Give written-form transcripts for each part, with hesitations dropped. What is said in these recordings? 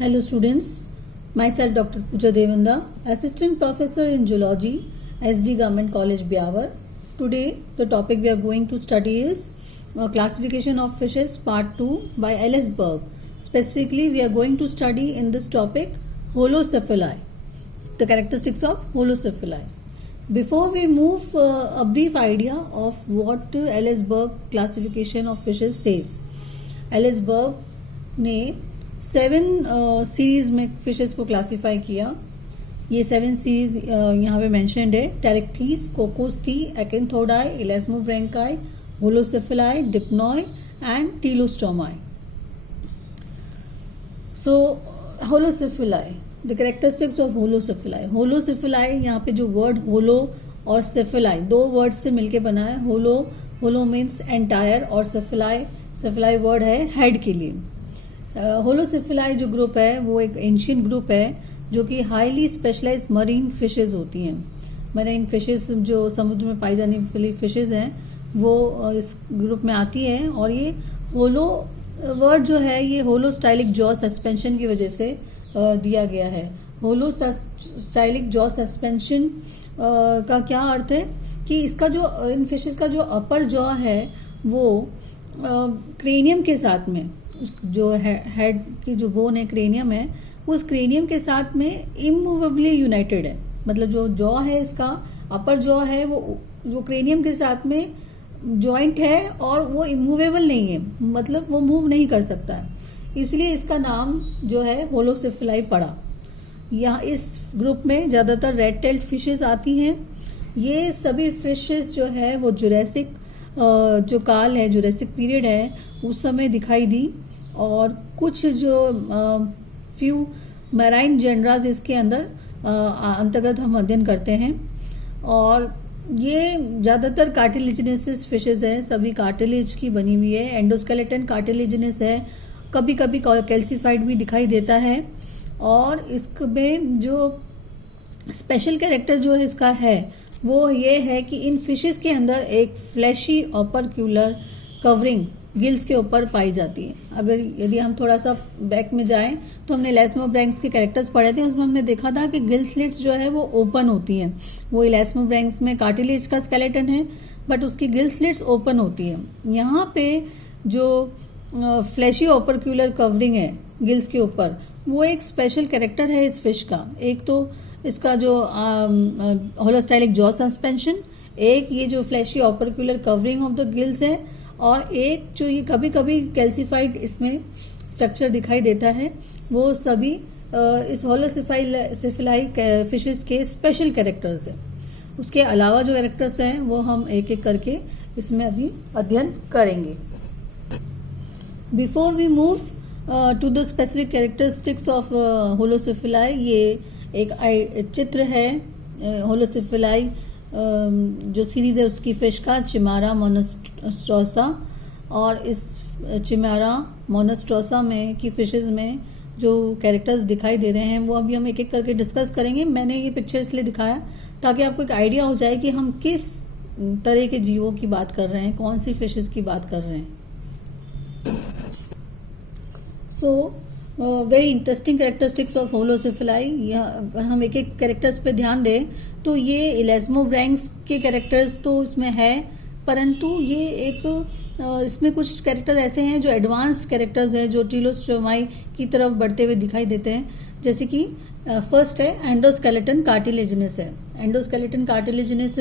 Hello students, myself Dr. Pooja Devanda, Assistant Professor in Zoology, SD Government College, Biawar. Today the topic we are going to study is Classification of Fishes Part 2 by Ellis Berg. Specifically we are going to study in this topic holocephali, the characteristics of holocephali. Before we move, a brief idea of what Ellis Berg classification of fishes says. Ellis Berg ने 7 series में fishes को classify किया. ये 7 series यहाँ पे mentioned है. Pterichthyes, Coccostei, Acanthodii, Elasmobranchii, Holocephali, Dipnoi and Teleostomi. So Holocephali, the characteristics of Holocephali. Holocephali यहाँ पे जो वर्ड होलो और सेफेलाई 2 वर्ड से मिलके बना है. होलो मीन्स एंटायर और सेफेलाई वर्ड है हेड के लिए. होलोसेफेलाई जो ग्रुप है वो एक एंशिएंट ग्रुप है जो कि हाईली स्पेशलाइज्ड मरीन फिशेज होती हैं. मरीन फिशेज जो समुद्र में पाई जाने वाली फिशेज हैं वो इस ग्रुप में आती हैं. और ये होलो वर्ड जो है ये होलोस्टाइलिक जॉ सस्पेंशन की वजह से दिया गया है. होलोस्टाइलिक जॉ सस्पेंशन का क्या अर्थ है कि इसका जो इन फिशेज का जो अपर जॉ है वो क्रेनियम के साथ में, जो हेड की जो बोन है क्रेनियम है, उस क्रेनियम के साथ में इमूवेबली यूनाइटेड है. मतलब जो जॉ है इसका अपर जॉ है वो जो क्रेनियम के साथ में जॉइंट है और वो इमूवेबल नहीं है, मतलब वो मूव नहीं कर सकता है. इसलिए इसका नाम जो है होलोसेफेलाई पड़ा. यहाँ इस ग्रुप में ज्यादातर रेड टेल्ड फिशेस आती हैं. ये सभी फिशेस जो है वो जुरैसिक जो काल है, जुरैसिक पीरियड है, उस समय दिखाई दी. और कुछ जो फ्यू मैराइन जेनरास इसके अंदर अंतर्गत हम अध्ययन करते हैं. और ये ज्यादातर कार्टिलेजिनस फिशेज है, सभी कार्टिलेज की बनी हुई है. एंडोस्केलेटन कार्टिलेजिनस है, कभी कभी कैल्सिफाइड भी दिखाई देता है. और इसमें जो स्पेशल कैरेक्टर जो इसका है वो ये है कि इन फिशेस के अंदर एक फ्लैशी ऑपरक्यूलर कवरिंग गिल्स के ऊपर पाई जाती है. अगर यदि हम थोड़ा सा बैक में जाएं तो हमने इलेस्मोब्रैंक्स के कैरेक्टर्स पढ़े थे, उसमें हमने देखा था कि गिल स्लिट्स जो है वो ओपन होती हैं. वो इलेस्मोब्रैंक्स में कार्टिलेज का स्केलेटन है बट उसकी गिल स्लिट्स ओपन होती है. यहाँ पे जो फ्लैशी ऑपरक्यूलर कवरिंग है गिल्स के ऊपर वो एक स्पेशल कैरेक्टर है इस फिश का. एक तो इसका जो होलोस्टाइलिक जॉ सस्पेंशन, एक ये जो fleshy opercular covering of the gills है, और एक जो ये कभी कभी कैल्सिफाइड इसमें स्ट्रक्चर दिखाई देता है. वो सभी इस होलोसेफेलाई फिशेस के स्पेशल कैरेक्टर्स हैं. उसके अलावा जो कैरेक्टर्स हैं वो हम एक एक करके इसमें अभी अध्ययन करेंगे. Before we move to the specific characteristics of Holocephali, ये एक चित्र है होलोसेफेलाई जो सीरीज है उसकी फिश का, चिमारा मोनोस्ट्रोसा. और इस चिमारा मोनोस्ट्रोसा में की फिशेज में जो कैरेक्टर्स दिखाई दे रहे हैं वो अभी हम एक एक करके डिस्कस करेंगे. मैंने ये पिक्चर इसलिए दिखाया ताकि आपको एक आइडिया हो जाए कि हम किस तरह के जीवों की बात कर रहे हैं, कौन सी फिशेज की बात कर रहे हैं. So very interesting characteristics of Holocephali. अगर हम एक एक कैरेक्टर्स पे ध्यान दें तो ये इलेस्मोब्रैंक्स के कैरेक्टर्स तो इसमें है, परंतु ये एक इसमें कुछ कैरेक्टर्स ऐसे हैं जो एडवांस्ड कैरेक्टर्स हैं जो टीलोस्टोमाई की तरफ बढ़ते हुए दिखाई देते हैं. जैसे कि फर्स्ट है एंडोस्केलेटन कार्टिलेजिनस है. एंडोस्केलेटन कार्टिलेजिनस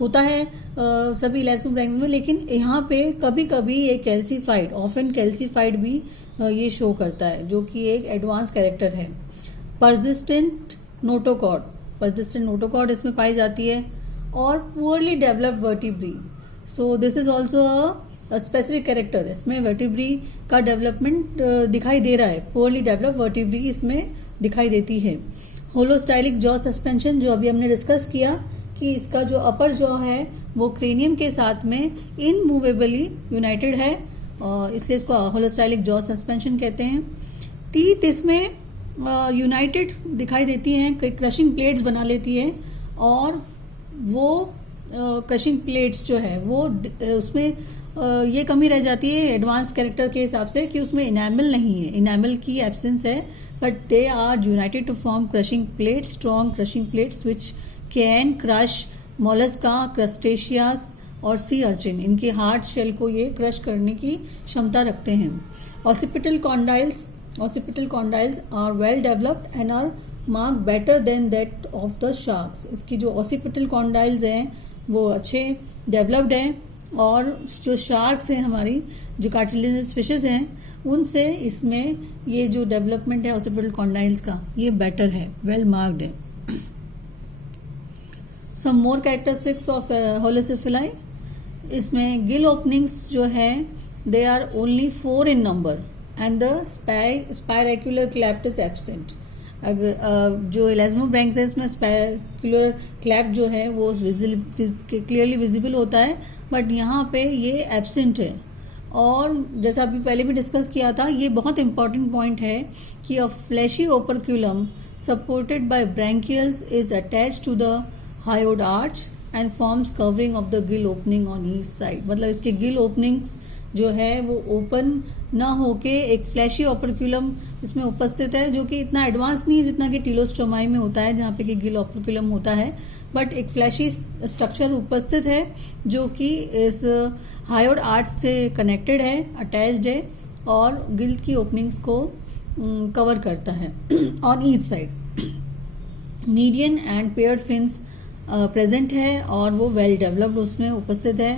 होता है सभी इलेस्मोब्रैंक्स में, लेकिन यहाँ पे कभी कभी ये कैल्सिफाइड, ऑफन कैल्सिफाइड भी ये शो करता है, जो कि एक एडवांस कैरेक्टर है. परसिस्टेंट नोटोकॉर्ड इसमें पाई जाती है. और poorly developed vertebrae. So this is also a specific character. इसमें वर्टिब्री का डेवलपमेंट दिखाई दे रहा है. पुअरली डेवलप्ड वर्टिब्री इसमें दिखाई देती है. होलोस्टाइलिक जॉ सस्पेंशन जो अभी हमने डिस्कस किया कि इसका जो अपर जॉ है वो क्रेनियम के साथ में इनमूवेबली यूनाइटेड है, इसलिए इसको होलोस्टाइलिक जॉ सस्पेंशन कहते हैं. टीथ इसमें यूनाइटेड दिखाई देती हैं, क्रशिंग प्लेट्स बना लेती है. और वो क्रशिंग प्लेट्स जो है वो उसमें ये कमी रह जाती है एडवांस कैरेक्टर के हिसाब से कि उसमें इनामल नहीं है, इनामल की एब्सेंस है, but they are united to form crushing plates, strong crushing plates which can crush Mollusca, crustaceans और सी अर्चिन। इनके हार्ड शेल को ये क्रश करने की क्षमता रखते हैं। Occipital condyles are well developed and are mark better than that of the sharks. इसकी जो ऑसिपिटल कॉन्डाइल्स हैं वो अच्छे डेवलप्ड हैं, और जो शार्क्स हैं हमारी, जो कार्टिलेजिनस फिशेज हैं, उनसे इसमें ये जो डेवलपमेंट है ऑसिपिटल कॉन्डाइल्स का, ये बेटर है, वेल मार्क्ड है। सम मोर कैरेक्टरिस्टिक्स ऑफ होलोसिफिलाई, इसमें गिल ओपनिंग्स जो है they are only 4 in number and the spiracular cleft is absent. जो एलास्मोब्रैंक्स है इसमें स्पायरेक्युलर क्लेफ्ट जो है वो क्लियरली विजिबल होता है, बट यहाँ पे ये एब्सेंट है। और जैसा अभी पहले भी डिस्कस किया था, ये बहुत इंपॉर्टेंट पॉइंट है कि a fleshy operculum supported by branchials is attached to the hyoid arch and forms covering of the gill opening on each side. मतलब इसके गिल ओपनिंग्स जो है वो ओपन ना होके एक फ्लैशी ओपरक्यूलम इसमें उपस्थित है, जो कि इतना एडवांस नहीं है जितना कि टीलोस्टोमाई में होता है जहाँ पे कि गिल ओपरक्यूलम होता है, बट एक फ्लैशी स्ट्रक्चर उपस्थित है जो कि इस हायोड आर्च से कनेक्टेड है, अटैच्ड है, और गिल की ओपनिंग्स को कवर करता है on each side. Median and paired fins present है और वो वेल डेवलप्ड उसमें उपस्थित है।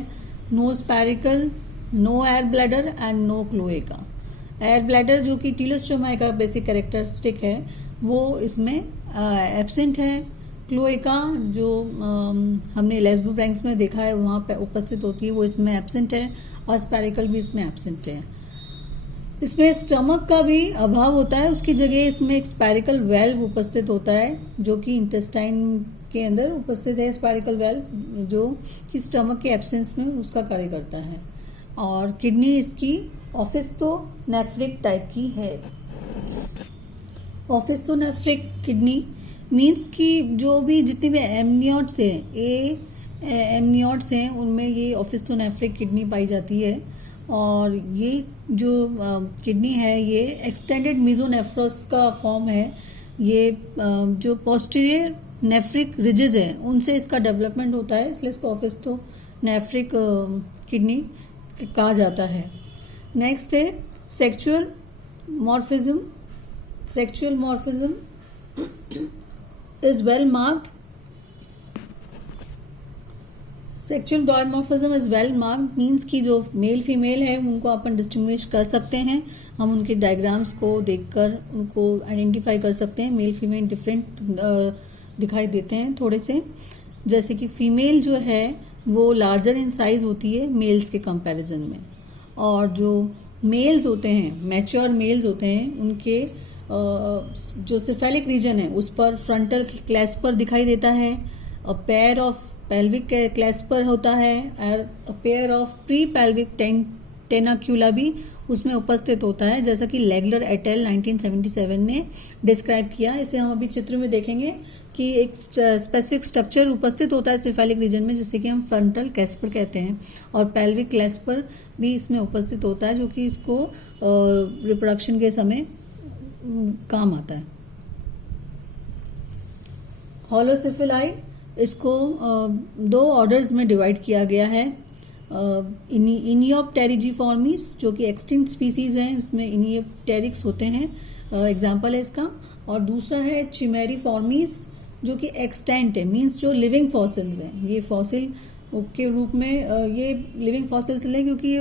No spiracle, no air bladder and no cloaca. Air bladder जो कि टीलोस्टोमाई का बेसिक कैरेक्टरिस्टिक है वो इसमें एब्सेंट है। क्लोएका जो हमने लेस्बोब्रैंक्स में देखा है वहाँ पे उपस्थित होती है, वो इसमें एब्सेंट है, और स्पैरिकल भी इसमें एब्सेंट है। इसमें स्टमक का भी अभाव होता है, उसकी जगह इसमें एक स्पैरिकल वेल्व उपस्थित होता है जो कि इंटेस्टाइन के अंदर उपस्थित है। स्पैरिकल वेल्व जो कि स्टमक के एब्सेंस में उसका कार्य करता है। और किडनी इसकी ऑफिस्टोनेफ्रिक टाइप की है। ऑफिस्टोनेफ्रिक किडनी मीन्स कि जो भी जितने भी एमनियोट्स हैं, एमनियोट्स हैं, उनमें ये ऑफिस्टोनेफ्रिक किडनी पाई जाती है। और ये जो किडनी है ये एक्सटेंडेड मीजोनेफ्रोस का फॉर्म है। ये जो पोस्टीरियर नेफ्रिक रिजेस है उनसे इसका डेवलपमेंट होता है, इसलिए इसको ऑफिस्टोनेफ्रिक किडनी कहा जाता है। नेक्स्ट है sexual morphism. Sexual morphism is well marked. Sexual dimorphism is well marked means कि जो मेल फीमेल है उनको अपन डिस्टिंग्विश कर सकते हैं। हम उनके डायग्राम्स को देखकर उनको आइडेंटिफाई कर सकते हैं। मेल फीमेल डिफरेंट दिखाई देते हैं थोड़े से। जैसे कि फीमेल जो है वो लार्जर इन साइज होती है मेल्स के कंपैरिजन में, और जो मेल्स होते हैं, मैच्योर मेल्स होते हैं, उनके जो सिफेलिक रीजन है उस पर फ्रंटल क्लैस्पर दिखाई देता है, a pair of pelvic clasper होता है, और a pair of pre pelvic tenacula भी उसमें उपस्थित होता है, जैसा कि लेगलर एट एल 1977 ने डिस्क्राइब किया। इसे हम अभी चित्र में देखेंगे कि एक स्पेसिफिक स्ट्रक्चर उपस्थित होता है सिफेलिक रीजन में, जिसे कि हम फ्रंटल क्लैस्पर कहते हैं, और पेल्विक क्लैस्पर भी इसमें उपस्थित होता है जो कि इसको रिप्रोडक्शन के समय काम आता है। होलोसिफिलाई, इसको 2 ऑर्डर्स में डिवाइड किया गया है। इनियोप्टेरिजिफॉर्मिस जो कि एक्सटिंक्ट स्पीसीज हैं, इसमें इनियोप्टेरिक्स होते हैं, एग्जाम्पल है इसका। और दूसरा है चिमेरिफॉर्मिस जो कि एक्सटेंट है, मीन्स जो लिविंग फॉसिल्स हैं। ये फॉसिल के रूप में ये लिविंग फॉसिल्स हैं क्योंकि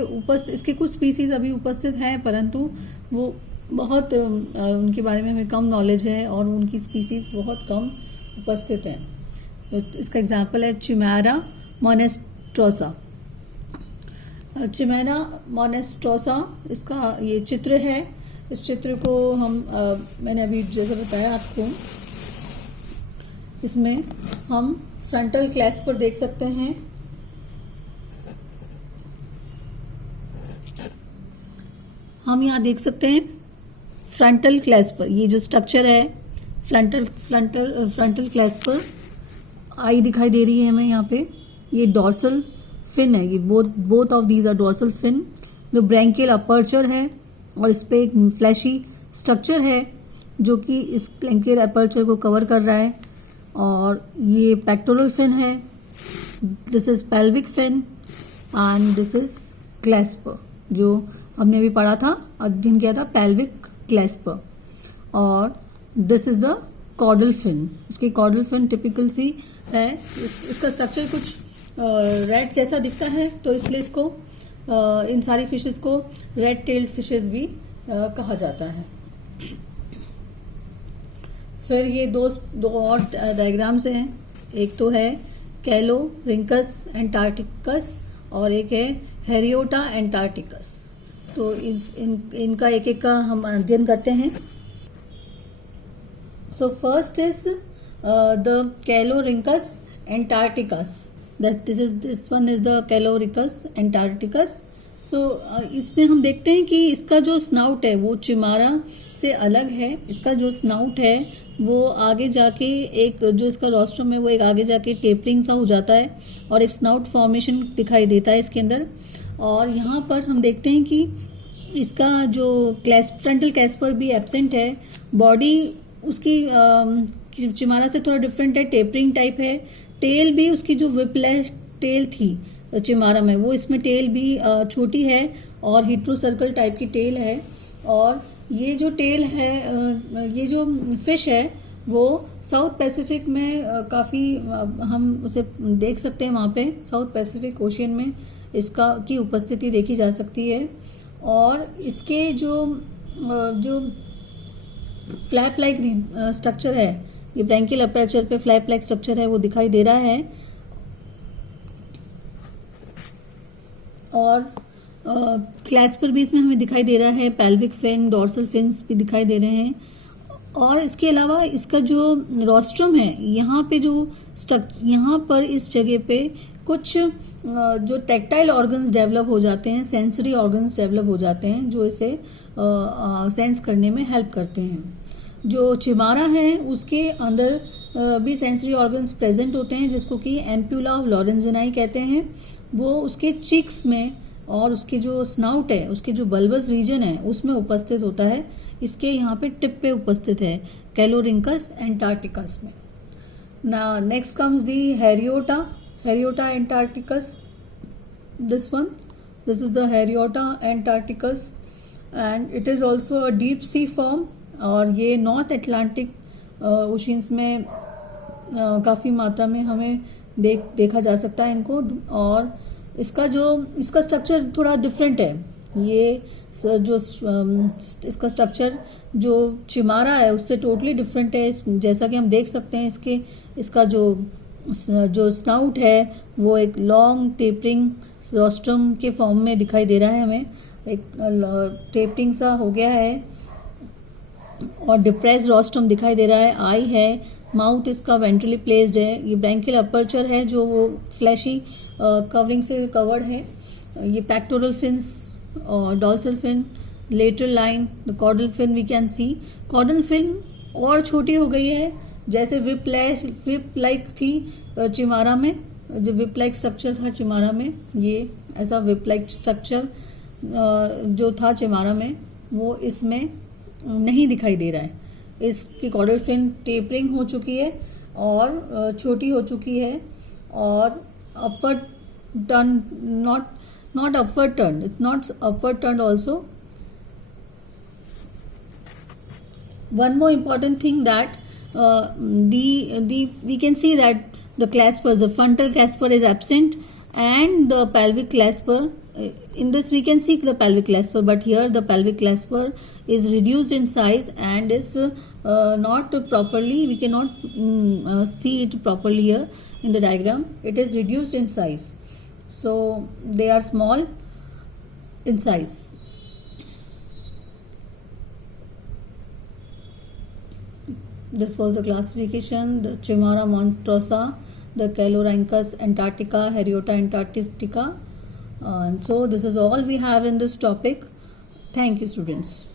इसके कुछ स्पीसीज अभी उपस्थित हैं, परंतु वो बहुत उनके बारे में हमें कम नॉलेज है और उनकी स्पीसीज बहुत कम उपस्थित हैं। तो इसका एग्जाम्पल है चिमेरा मोनेस्ट्रोसा। चिमेरा मोनेस्ट्रोसा इसका ये चित्र है। इस चित्र को हम मैंने अभी जैसे बताया आपको, इसमें हम फ्रंटल क्लैस्पर देख सकते हैं। हम यहाँ देख सकते हैं फ्रंटल क्लैस्पर, ये जो स्ट्रक्चर है फ्रंटल क्लैस्पर, आई दिखाई दे रही है हमें यहाँ पे। ये डॉर्सल फिन है, ये both of these are dorsal fin. जो ब्रैंकियल अपर्चर है और इस पे एक फ्लैशी स्ट्रक्चर है जो कि इस ब्रैंकियल अपर्चर को कवर कर रहा है। और ये पेक्टोरल फिन है, this is pelvic fin and this is clasper, जो हमने अभी पढ़ा था, अध्ययन किया था, पेल्विक क्लैस्पर। और this is the caudal fin, इसकी कॉर्डल फिन टिपिकल सी है। इसका स्ट्रक्चर कुछ रेड जैसा दिखता है, तो इसलिए इसको इन सारी फिशेस को रेड टेल्ड फिशेस भी कहा जाता है। फिर ये दो और डायग्राम्स हैं, एक तो है कैलोरिंकस एंटार्क्टिकस और एक है हेरियोटा एंटार्क्टिकस। तो इनका एक एक का हम अध्ययन करते हैं। So first is the Callorhinchus antarcticus, this one is the Callorhinchus antarcticus. So इसमें हम देखते हैं कि इसका जो स्नाउट है वो चिमारा से अलग है। इसका जो स्नाउट है वो आगे जाके एक जो इसका रोस्ट्रम है वो एक आगे जाके टेपरिंग सा हो जाता है और एक स्नाउट फॉर्मेशन दिखाई देता है इसके अंदर। और यहाँ पर हम देखते हैं कि इसका जो फ्रंटल कैस्पर भी एब्सेंट है। बॉडी उसकी चिमारा से थोड़ा डिफरेंट है, टेपरिंग टाइप है। टेल भी उसकी जो विपलैश टेल थी चिमारा में, वो इसमें टेल भी छोटी है और हिट्रो सर्कल टाइप की टेल है। और ये जो टेल है, ये जो फिश है वो साउथ पैसिफिक में काफ़ी हम उसे देख सकते हैं। वहाँ पे साउथ पैसिफिक ओशियन में इसका की उपस्थिति देखी जा सकती है। और इसके जो फ्लैप लाइक स्ट्रक्चर है, ये ब्रैंकियल अपर्चर पे फ्लैप लाइक स्ट्रक्चर है वो दिखाई दे रहा है। और क्लैस्पर भी इसमें हमें दिखाई दे रहा है, पेल्विक फिन, डोर्सल फिन्स भी दिखाई दे रहे हैं। और इसके अलावा इसका जो रोस्ट्रम है, यहाँ पे जो यहाँ पर इस जगह पे कुछ जो टेक्टाइल ऑर्गन्स डेवलप हो जाते हैं, सेंसरी ऑर्गन्स डेवलप हो जाते हैं जो इसे सेंस करने में हेल्प करते हैं। जो चिमारा है उसके अंदर भी सेंसरी ऑर्गन्स प्रेजेंट होते हैं जिसको कि एम्प्यूला ऑफ लॉरेंजिनाई कहते हैं। वो उसके चिक्स में और उसके जो स्नाउट है, उसके जो बल्बस रीजन है उसमें उपस्थित होता है। इसके यहाँ पे टिप पे उपस्थित है कैलोरिंकस एंटार्क्टिकस में। Next comes the Harriotta antarcticus, this is the Harriotta antarcticus and it is also a deep sea form. और ये नॉर्थ अटलांटिक ओशियंस में काफ़ी मात्रा में हमें देखा जा सकता है इनको। और इसका स्ट्रक्चर थोड़ा डिफरेंट है। ये जो इसका स्ट्रक्चर जो चिमारा है उससे टोटली डिफरेंट है। जैसा कि हम देख सकते हैं इसका जो स्नाउट है वो एक लॉन्ग टेपरिंग रोस्ट्रम के फॉर्म में दिखाई दे रहा है हमें, एक टेपरिंग सा हो गया है और डिप्रेस रोस्ट्रम दिखाई दे रहा है। आई है, माउथ इसका वेंट्रली प्लेस्ड है। ये ब्रैंकियल अपर्चर है जो वो फ्लैशी कवरिंग से कवर्ड है। ये पेक्टोरल फिन्स और dorsal fin, lateral line, the caudal fin we can see. Caudal fin और छोटी हो गई है, जैसे विप लाइक थी चिमारा में, जो विप लाइक स्ट्रक्चर था चिमारा में, ये ऐसा विप लाइक स्ट्रक्चर जो था चिमारा में वो इसमें नहीं दिखाई दे रहा है। इसकी कॉर्डल फिन टेपरिंग हो चुकी है और छोटी हो चुकी है और upward turn, not upward turn, it's not upward turned also. One more important thing that we can see that the claspers, the frontal clasper is absent and the pelvic clasper, in this we can see the pelvic clasper, but here the pelvic clasper is reduced in size and is not properly, we cannot see it properly here in the diagram. It is reduced in size, so they are small in size. This was the classification: the Chimara montrosa, the Calorhynchus antarctica, Heriota antarctica. And so this is all we have in this topic. Thank you, students.